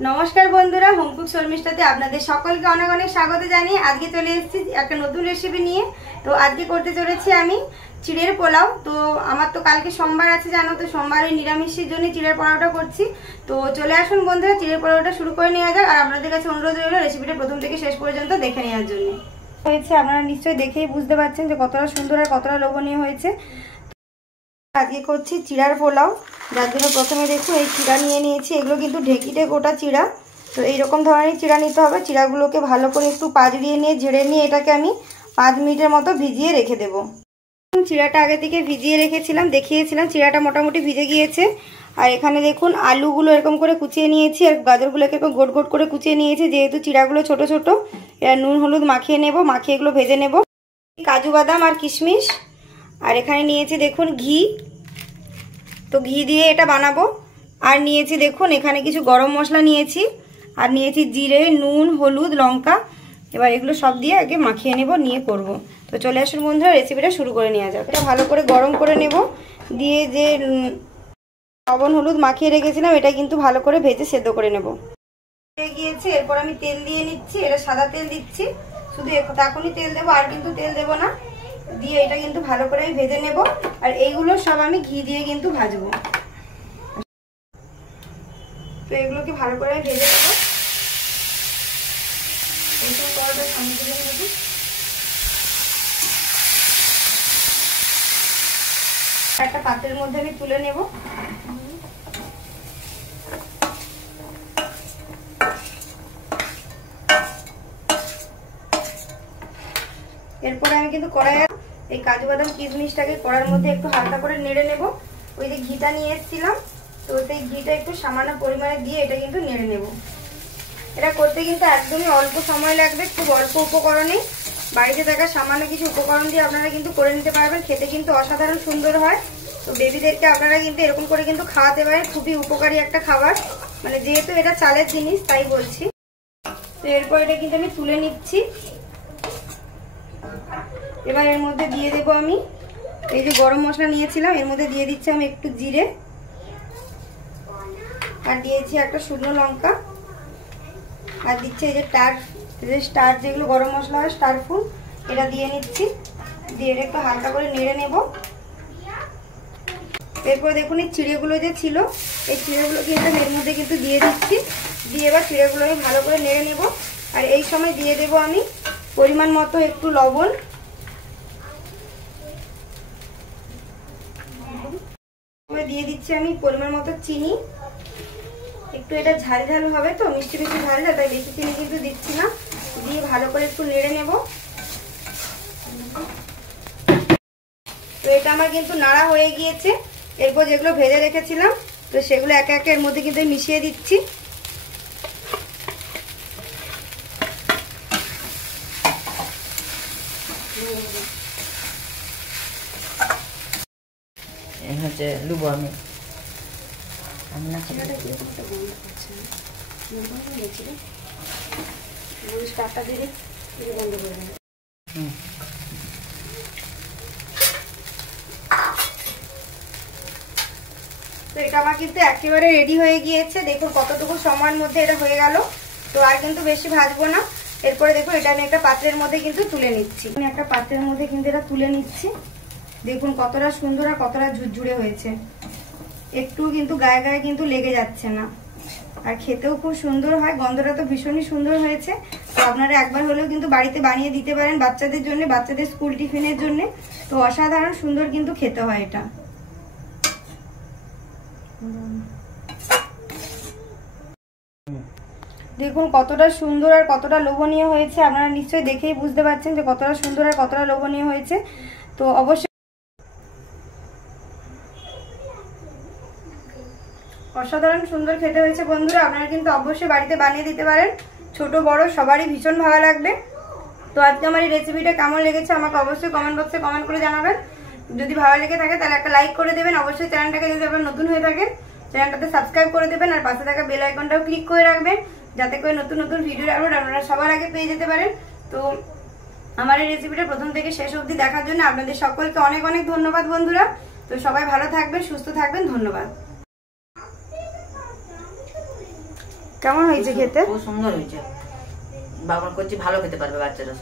नमस्कार बंधुरा होमकुक शर्मिष्ठाते आपनादेर सकलके अनेक अनेक स्वागत जानिए आज के चले एसेछि एक नतून रेसिपि निये। तो आज के करते चलेछि आमी चिड़ेर पोलाव। तो आमार तो कालके सोमवार आछे जानो, तो सोमवारे निरामिषेर जोन्नो चिड़ेर पोलावटा करछि। तो चले आसुन बंधुरा चिड़ेर पोलावटा शुरू करे नेওয়া যাক। আর আপনাদের কাছে অনুরোধ রইল রেসিপিটা প্রথম থেকে শেষ পর্যন্ত দেখে নেওয়ার জন্য। হয়েছে আপনারা নিশ্চয়ই দেখেই বুঝতে পারছেন যে কতটা সুন্দর আর কতটা লোভনীয় হয়েছে। আজকে করছি চিড়ার পোলাও, যার জন্য প্রথমে দেখো এই চিড়া নিয়ে নিয়েছি। এগুলো কিন্তু ঢেকিতে গোটা চিড়া। তো এইরকম ধরনের চিড়া নিতে হবে। চিড়াগুলোকে ভালো করে একটু পাজড়িয়ে নিয়ে ঝেড়ে নিয়ে এটাকে আমি 5 মিনিটের মতো ভিজিয়ে রেখে দেবো। চিড়াটা আগে থেকে ভিজিয়ে রেখেছিলাম, দেখিয়েছিলাম। চিড়াটা মোটামুটি ভিজে গিয়েছে। আর এখানে দেখুন আলুগুলো এরকম করে কুচিয়ে নিয়েছি আর গাজরগুলোকে এরকম গোট গোট করে কুচিয়ে নিয়েছি। যেহেতু চিড়াগুলো ছোট ছোট, এবার নুন হলুদ মাখিয়ে নেব, মাখিয়ে এগুলো ভেজে নেব। কাজু বাদাম আর কিশমিশ, আর এখানে নিয়েছি দেখুন ঘি। তো ঘি দিয়ে এটা বানাবো। আর নিয়েছি দেখুন এখানে কিছু গরম মশলা নিয়েছি, আর নিয়েছি জিরে, নুন, হলুদ, লঙ্কা। এবার এগুলো সব দিয়ে আগে মাখিয়ে নেব, নিয়ে করব। তো চলে আসুন বন্ধুরা, রেসিপিটা শুরু করে নেওয়া যাক। এটা ভালো করে গরম করে নেব, দিয়ে যে লবণ হলুদ মাখিয়ে রেখেছিলাম এটা কিন্তু ভালো করে ভেজে সেদ্ধ করে নেব। হয়ে গিয়েছে। এরপর আমি তেল দিয়ে নিচ্ছি। এটা সাদা তেল দিচ্ছি, শুধু এখনই তেল দেবো, আর কিন্তু তেল দেবো না। দিয়ে এটা কিন্তু ভালো করে আমি ভেজে নেব। আর এইগুলো সব আমি ঘি দিয়ে কিন্তু ভাজবো। তো এগুলোকে ভালো করে আমি ভেজে নেব। এইসব করাটা সামনে দিয়ে নেব। একটা পাত্রের মধ্যে আমি তুলে নেব। এরপরে আমি কিন্তু কড়াইয়ে এই কাজু বাদাম কিশমিশটাকে কড়ার মধ্যে একটু হালকা করে নেড়ে নেব। ওই যে ঘিটা নিয়ে এসেছিলাম, তো সেই ঘিটা একটু সামান্য পরিমাণে দিয়ে এটা কিন্তু নেড়ে নেব। এটা করতে কিন্তু একদমই অল্প সময় লাগবে, খুব অল্প উপকরণে বাড়িতে থাকা সামান্য কিছু উপকরণ দিয়ে আপনারা কিন্তু করে নিতে পারবেন। খেতে কিন্তু অসাধারণ সুন্দর হয়। তো বেবিদেরকে আপনারা কিন্তু এরকম করে কিন্তু খাওয়াতে পারেন। খুবই উপকারী একটা খাবার, মানে যেহেতু এটা চালের জিনিস তাই বলছি। তো এরপর এটা কিন্তু আমি তুলে নিচ্ছি। এবার এর মধ্যে দিয়ে দেবো আমি এই যে গরম মশলা নিয়েছিলাম, এর মধ্যে দিয়ে দিচ্ছি আমি একটু জিরে, আর দিয়েছি একটা শুকনো লঙ্কা, আর দিচ্ছি এই যে স্টার যেগুলো গরম মশলা হয় স্টার ফুল, এটা দিয়ে নিচ্ছি। দিয়ে একটু হালকা করে নেড়ে নেব। এরপর দেখুন এই চিড়েগুলো যে ছিল, এই চিড়েগুলো কিন্তু এর মধ্যে কিন্তু দিয়ে দিচ্ছি। দিয়ে এবার চিড়েগুলো আমি ভালো করে নেড়ে নেব। আর এই সময় দিয়ে দেব আমি পরিমাণ মতো একটু লবণ, দিয়ে দিচ্ছি আমি পরিমাণ মতো চিনি। একটু এটা ঝাল ঝাল হবে, তো মিষ্টি মিষ্টি ঝাল ঝাল, তাই বেশি চিনি কিন্তু দিচ্ছি না। দিয়ে ভালো করে একটু নেড়ে নেব। তো এটা আমার কিন্তু নাড়া হয়ে গিয়েছে। এরপর যেগুলো ভেজে রেখেছিলাম, তো সেগুলো একে একে এর মধ্যে কিন্তু মিশিয়ে দিচ্ছি। হচ্ছে লুবো আমি তো এটা আমার কিন্তু একেবারে রেডি হয়ে গিয়েছে। দেখুন কতটুকু সময়ের মধ্যে এটা হয়ে গেল। তো আর কিন্তু বেশি ভাজবো না। এরপরে দেখুন এটা আমি একটা পাত্রের মধ্যে কিন্তু তুলে নিচ্ছি। আমি একটা পাত্রের মধ্যে কিন্তু এটা তুলে নিচ্ছি। দেখুন কতটা সুন্দর আর কতটা ঝুরঝুরে হয়েছে। একটু কিন্তু গায়ে গায়ে কিন্তু লেগে যাচ্ছে না, আর খেতেও খুব সুন্দর হয়। গন্ধটা তো ভীষণই সুন্দর হয়েছে। তো আপনারা একবার হলেও কিন্তু বাড়িতে বানিয়ে দিতে পারেন বাচ্চাদের জন্য, বাচ্চাদের স্কুল টিফিনের জন্য। তো অসাধারণ সুন্দর কিন্তু খেতে হয় এটা। দেখুন কতটা সুন্দর আর কতটা লোভনীয় হয়েছে। আপনারা নিশ্চয়ই দেখেই বুঝতে পারছেন যে কতটা সুন্দর আর কতটা লোভনীয় হয়েছে। তো অবশ্যই অসাধারণ সুন্দর খেতে হয়েছে বন্ধুরা। আপনারা কিন্তু অবশ্যই বাড়িতে বানিয়ে দিতে পারেন, ছোট বড় সবারই ভীষণ ভালো লাগবে। তো আজকে আমার এই রেসিপিটা কেমন লেগেছে আমাকে অবশ্যই কমেন্ট বক্সে কমেন্ট করে জানাবেন। যদি ভালো লেগে থাকে তাহলে একটা লাইক করে দেবেন। অবশ্যই চ্যানেলটাকে যদি আপনারা নতুন হয়ে থাকেন চ্যানেলটাতে সাবস্ক্রাইব করে দেবেন, আর পাশে থাকা বেল আইকনটাও ক্লিক করে রাখবেন, যাতে করে নতুন নতুন ভিডিও আপলোড আপনারা সবার আগে পেয়ে যেতে পারেন। তো আমার এই রেসিপিটা প্রথম থেকে শেষ অবধি দেখার জন্য আপনাদের সকলকে অনেক অনেক ধন্যবাদ বন্ধুরা। তো সবাই ভালো থাকবেন, সুস্থ থাকবেন। ধন্যবাদ। কেমন হয়েছে খেতে? খুব সুন্দর হয়েছে। বাবা করছি ভালো খেতে পারবে বাচ্চারা।